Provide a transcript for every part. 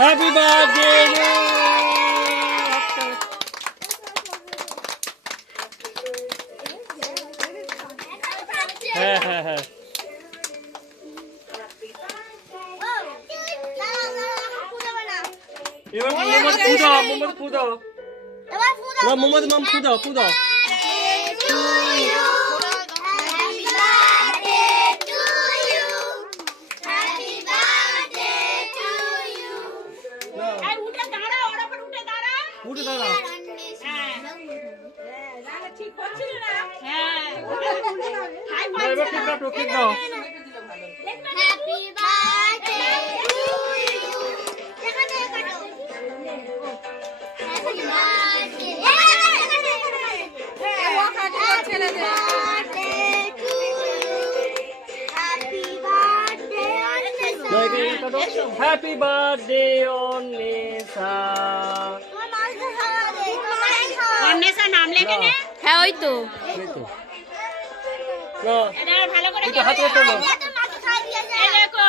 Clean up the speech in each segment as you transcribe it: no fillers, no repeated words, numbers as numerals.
Happy birthday. হ্যাঁ হ্যাঁ হ্যাঁ এবার মোহাম্মদ ফুদাও, মোহাম্মদ ফুদাও, মোহাম্মদ মাম ফুদাও, ফুদাও। উঠে দাঁড়া। এবার কেক কাটো, কেক দাও। Happy birthday Anwesha. অন্বেষা নাম লেখে নে। হ্যাঁ ওই তো। ভালো করে হাতে তোলো। এই দেখো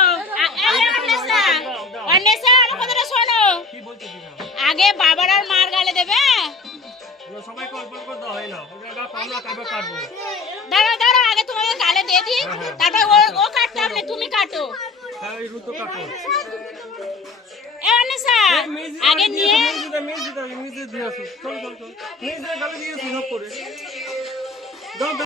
অন্বেষা, অন্বেষা আমার কথাটা শোনো। আগে বাবার আর মার গালে দেবে। সবাই কল করে দাও। এই নাও, ওটা আমরা কাটবো কাটবো। দাঁড়াও দাঁড়াও, আগে তোমাদের গালে দিয়ে দিই, তারপর ও কাটতে হবে না, তুমি কাটো। হ্যাঁ এই রুতো কাটো। এ অন্বেষা আগে নিয়ে মেজ দিতে দিয়ে আসো। চল চল চল। মেজ গালে দিয়ে আসো সব করে। দাও।